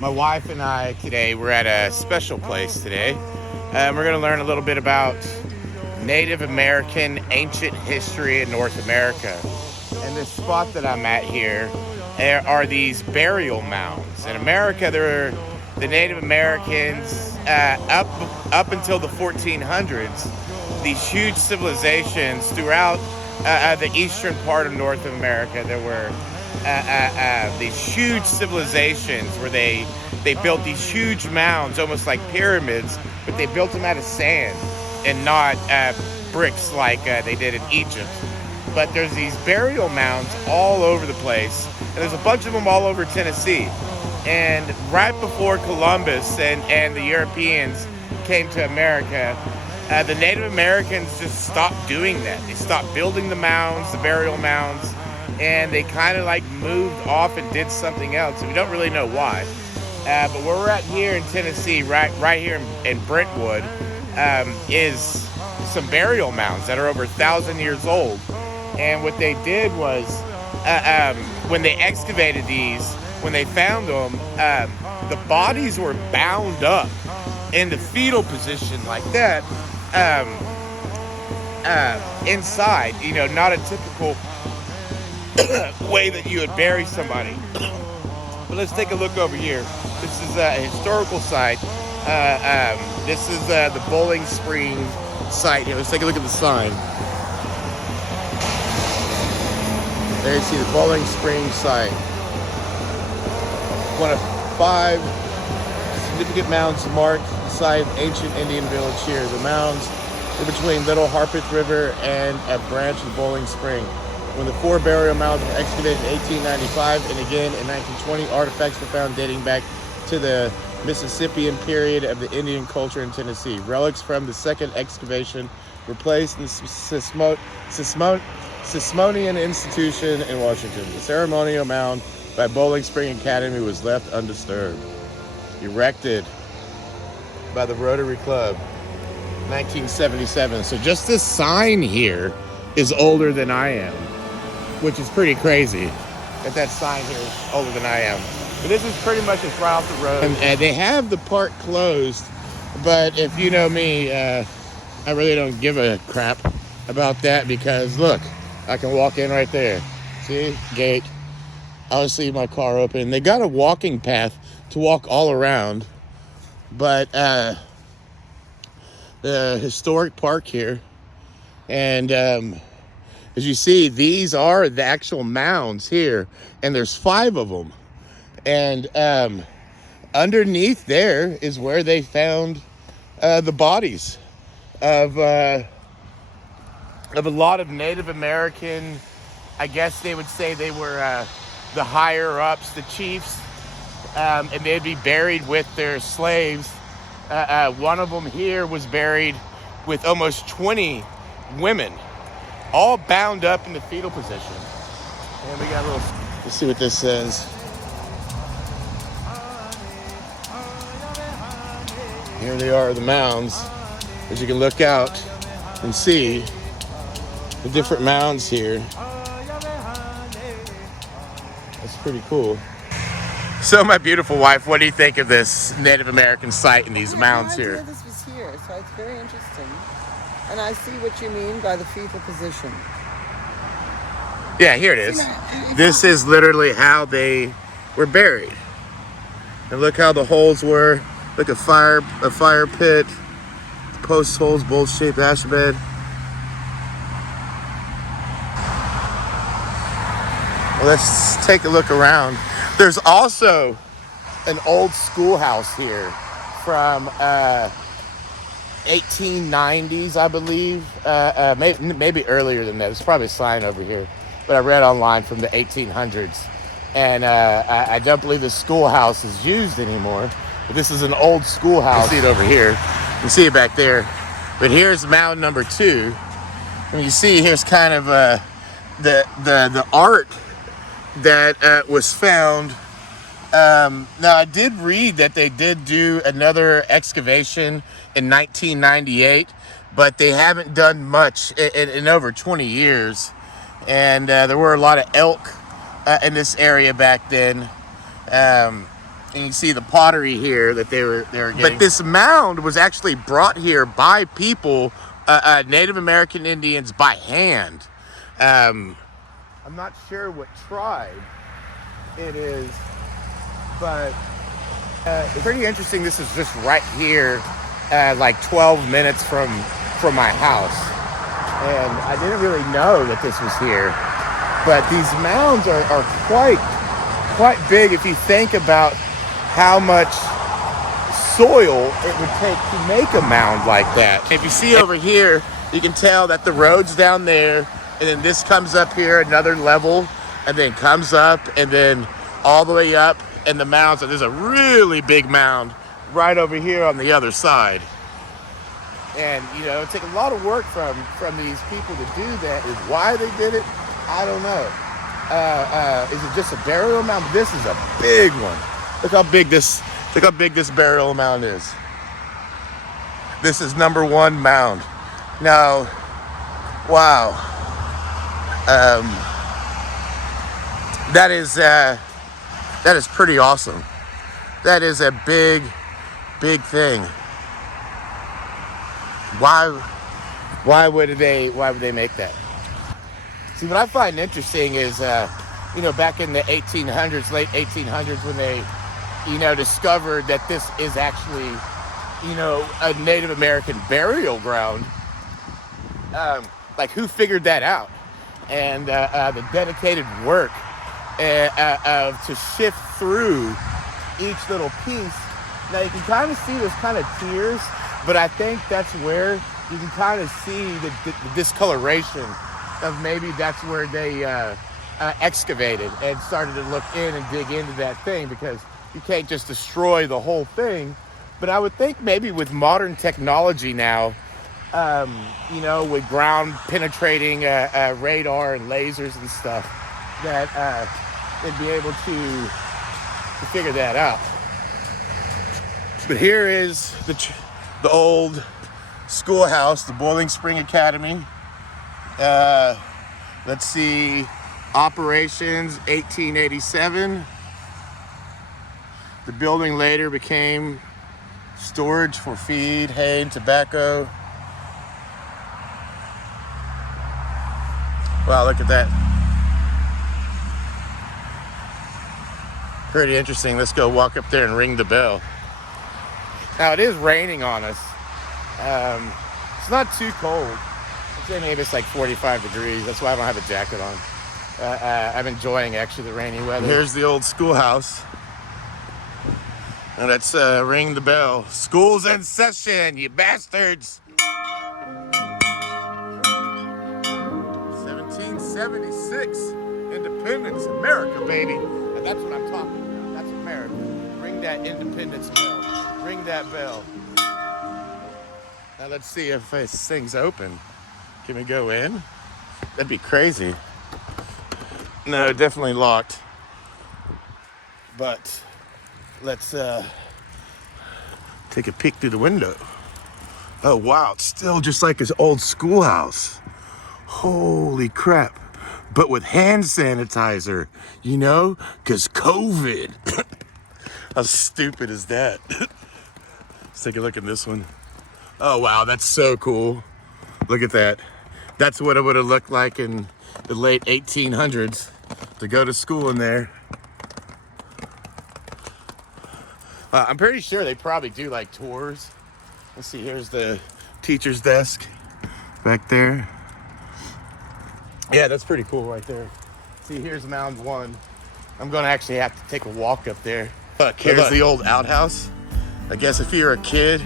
My wife and I today, we're at a special place today. We're going to learn a little bit about Native American ancient history in North America. And this spot that I'm at here are these burial mounds. In America, there are the Native Americans up until the 1400s. These huge civilizations throughout the eastern part of North America. There were these huge civilizations where they built these huge mounds, almost like pyramids, but they built them out of sand and not bricks like they did in Egypt. But there's these burial mounds all over the place, and there's a bunch of them all over Tennessee. And right before Columbus and the Europeans came to America, the Native Americans just stopped doing that. They stopped building the mounds, the burial mounds, and they kind of like moved off and did something else. And we don't really know why. But where we're at here in Tennessee, right here in Brentwood, is some burial mounds that are over 1,000 years old. And what they did was, when they excavated these, when they found them, the bodies were bound up in the fetal position like that, inside, not a typical way that you would bury somebody. But let's take a look over here. This is a historical site. This is the Bowling Spring site here. Let's take a look at the sign. There you see the Bowling Spring site. One of 5 significant mounds to mark the site of ancient Indian village here. The mounds are between Little Harpeth River and a branch of Bowling Spring. When the 4 burial mounds were excavated in 1895 and again in 1920, artifacts were found dating back to the Mississippian period of the Indian culture in Tennessee. Relics from the second excavation were placed in the Smithsonian Institution in Washington. The ceremonial mound by Bowling Spring Academy was left undisturbed. Erected by the Rotary Club, 1977. So just this sign here is older than I am, which is pretty crazy that sign here is older than I am. But this is pretty much just right off the road. And they have the park closed, but if you know me, I really don't give a crap about that because look, I can walk in right there. See? Gate. I'll just leave my car open. They got a walking path to walk all around, but the historic park here, and as you see, these are the actual mounds here, and there's 5 of them. And underneath there is where they found the bodies of a lot of Native American, I guess they would say they were the higher ups, the chiefs, and they'd be buried with their slaves. One of them here was buried with almost 20 women, all bound up in the fetal position. And we got a little, let's see what this says. Here they are, the mounds. As you can look out and see the different mounds here. That's pretty cool. So my beautiful wife, what do you think of this Native American site and these mounds here? This was here, so it's very interesting. And I see what you mean by the fetal position. Yeah, here it is. This is literally how they were buried. And look how the holes were. Look, a fire pit, post holes, bowl-shaped ash bed. Well, let's take a look around. There's also an old schoolhouse here from 1890s, I believe. Maybe earlier than that. There's probably a sign over here, but I read online from the 1800s. And I don't believe the schoolhouse is used anymore. But this is an old schoolhouse. You see it over here. You can see it back there. But here's mound number 2. And you see here's kind of the art that was found. Now, I did read that they did do another excavation in 1998, but they haven't done much in over 20 years. And there were a lot of elk in this area back then. And you see the pottery here that they were getting. But this mound was actually brought here by people, Native American Indians, by hand. I'm not sure what tribe it is, but it's pretty interesting. This is just right here, like 12 minutes from my house, and I didn't really know that this was here. But these mounds are quite big if you think about how much soil it would take to make a mound like that. If you see over here, you can tell that the road's down there, and then this comes up here another level, and then comes up, and then all the way up, and the mound. So there's a really big mound right over here on the other side. And you know, it takes a lot of work from these people to do that. Is why they did it, I don't know. Is it just a burial mound? This is a big one. Look how big this burial mound is. This is number 1 mound. Now, wow. That is pretty awesome. That is a big thing. Why would they make that? See, what I find interesting is, you know, back in the 1800s, late 1800s, when they, you know, discovered that this is actually, you know, a Native American burial ground. Like, who figured that out? And the dedicated work to shift through each little piece. Now you can kind of see there's kind of tiers, but I think that's where you can kind of see the discoloration of maybe that's where they excavated and started to look in and dig into that thing, because you can't just destroy the whole thing. But I would think maybe with modern technology now, you know, with ground penetrating radar and lasers and stuff, that they'd be able to figure that out. But here is the old schoolhouse, the Boiling Spring Academy. Let's see, operations 1887. The building later became storage for feed, hay, and tobacco. Wow, look at that. Pretty interesting. Let's go walk up there and ring the bell. Now, it is raining on us. It's not too cold. I'd say maybe it's like 45 degrees. That's why I don't have a jacket on. I'm enjoying, actually, the rainy weather. Here's the old schoolhouse. And let's ring the bell. School's in session, you bastards! 1776, Independence, America, baby. And that's what I'm talking about. That's America. Ring that independence bell. Ring that bell. Now let's see if this thing's open. Can we go in? That'd be crazy. No, definitely locked. But let's take a peek through the window. Oh wow, it's still just like his old schoolhouse. Holy crap. But with hand sanitizer, you know, because COVID. How stupid is that? Let's take a look at this one. Oh wow, that's so cool. Look at that. That's what it would have looked like in the late 1800s to go to school in there. I'm pretty sure they probably do like tours. Let's see, here's the teacher's desk back there. Yeah, that's pretty cool right there. See, here's Mound 1. I'm gonna actually have to take a walk up there. Look, here's the old outhouse. I guess if you're a kid,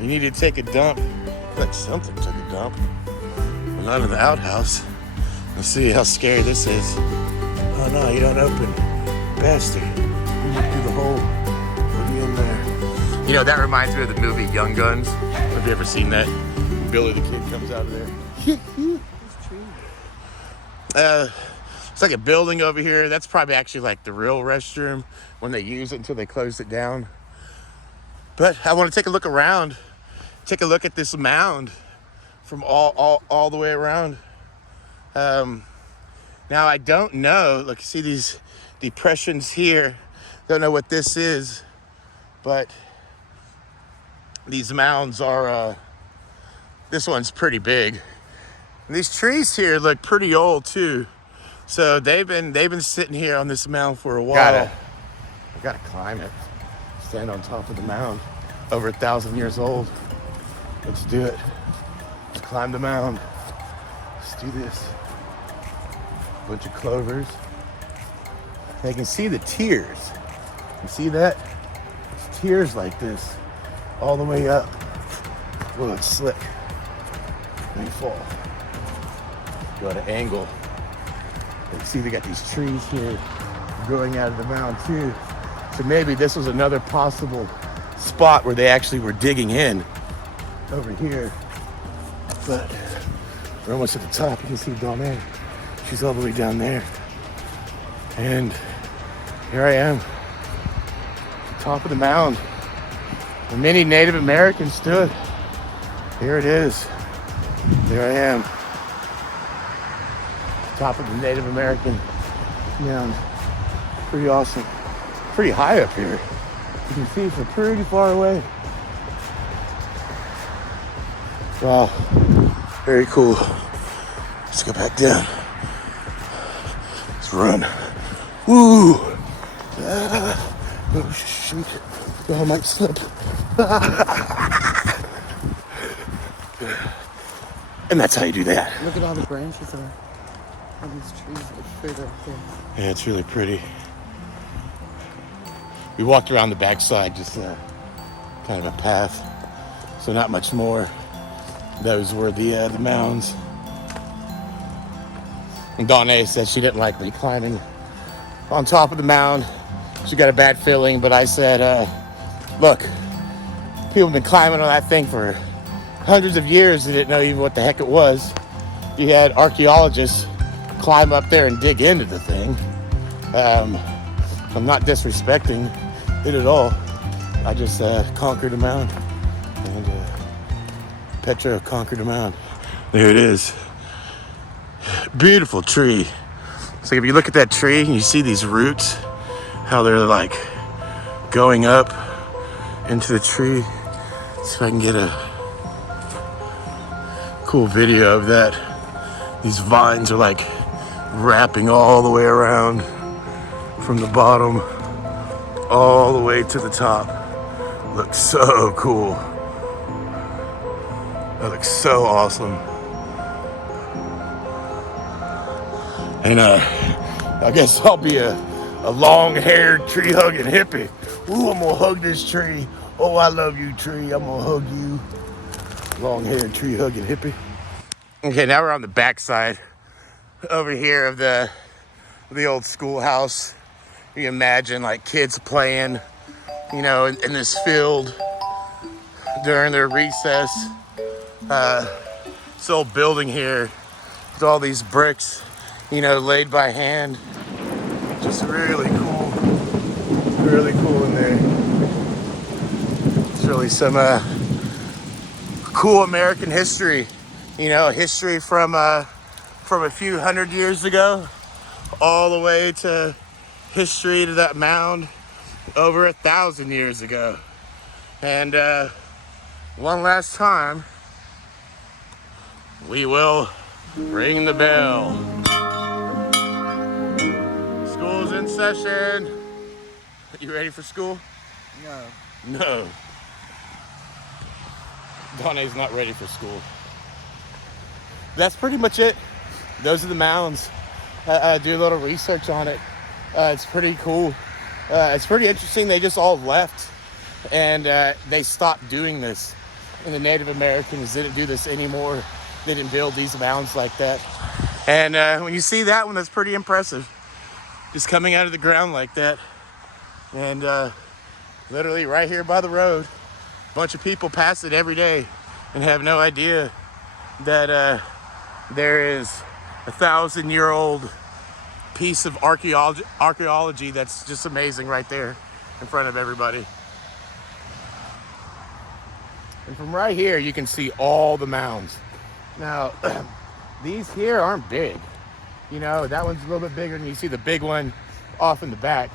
you need to take a dump. Like something took a dump. But not in the outhouse. Let's see how scary this is. Oh no, you don't open. Bastard. You look through the hole. What are you in there? You know, that reminds me of the movie Young Guns. Have you ever seen that? Billy the Kid comes out of there. It's like a building over here. That's probably actually like the real restroom when they use it until they close it down. But I want to take a look around. Take a look at this mound from all the way around. Now I don't know. Look, see these depressions here. Don't know what this is. But these mounds are, this one's pretty big. And these trees here look pretty old too. So they've been sitting here on this mound for a while. Gotta climb it. Stand on top of the mound. Over 1,000 years old. Let's do it. Let's climb the mound. Let's do this. Bunch of clovers. I can see the tiers. You see that? It's tiers like this. All the way up. Whoa, it's slick. Let me fall. Go at an angle. You see they got these trees here growing out of the mound too. So maybe this was another possible spot where they actually were digging in over here. But we're almost at the top. You can see Donna. She's all the way down there. And here I am, at the top of the mound. Where many Native Americans stood. Here it is. There I am. Top of the Native American mound. Pretty awesome. Pretty high up here. You can see from pretty far away. Wow. Very cool. Let's go back down. Let's run. Woo! Oh shoot. Oh, I might slip. And that's how you do that. Look at all the branches on these trees. Look further up there. Yeah, it's really pretty. We walked around the backside, just kind of a path. So not much more. Those were the mounds. And Donna said she didn't like me climbing on top of the mound. She got a bad feeling, but I said, look, people have been climbing on that thing for hundreds of years. They didn't know even what the heck it was. You had archaeologists climb up there and dig into the thing. I'm not disrespecting it at all. I just conquered a mound. And Petra conquered a mound. There it is. Beautiful tree. So if you look at that tree and you see these roots, how they're like going up into the tree. See if I can get a cool video of that. These vines are like wrapping all the way around from the bottom all the way to the top. Looks so cool. That looks so awesome. And I guess I'll be a long-haired tree-hugging hippie. Ooh, I'm gonna hug this tree. Oh, I love you, tree. I'm gonna hug you. Long-haired tree-hugging hippie. Okay, now we're on the backside over here of the old schoolhouse. You imagine like kids playing, you know, in this field during their recess. This old building here with all these bricks, you know, laid by hand. Just really cool. Really cool in there. It's really some cool American history. You know, history from a few hundred years ago all the way to history to that mound over 1,000 years ago. And one last time, we will ring the bell. School's in session. You ready for school? No. No. Donna's not ready for school. That's pretty much it. Those are the mounds. Do a little research on it. It's pretty cool. It's pretty interesting. They just all left and they stopped doing this. And the Native Americans didn't do this anymore. They didn't build these mounds like that. And when you see that one, that's pretty impressive. Just coming out of the ground like that. And literally right here by the road, a bunch of people pass it every day and have no idea that there is 1,000-year-old piece of archaeology that's just amazing right there in front of everybody. And from right here, you can see all the mounds. Now, these here aren't big. You know, that one's a little bit bigger, and you see the big one off in the back.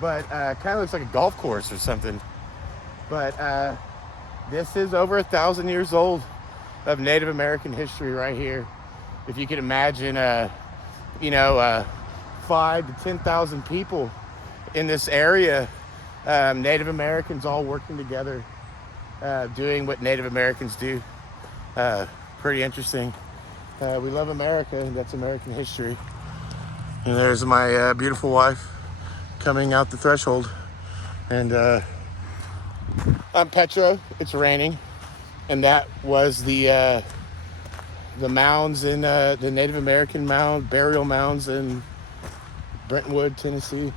But kind of looks like a golf course or something. But this is over 1,000 years old of Native American history right here. If you can imagine, 5 to 10,000 people in this area, Native Americans all working together, doing what Native Americans do. Pretty interesting. We love America, and that's American history. And there's my beautiful wife coming out the threshold. And I'm Petro. It's raining. And that was the mounds in the Native American mound, burial mounds in Brentwood, Tennessee.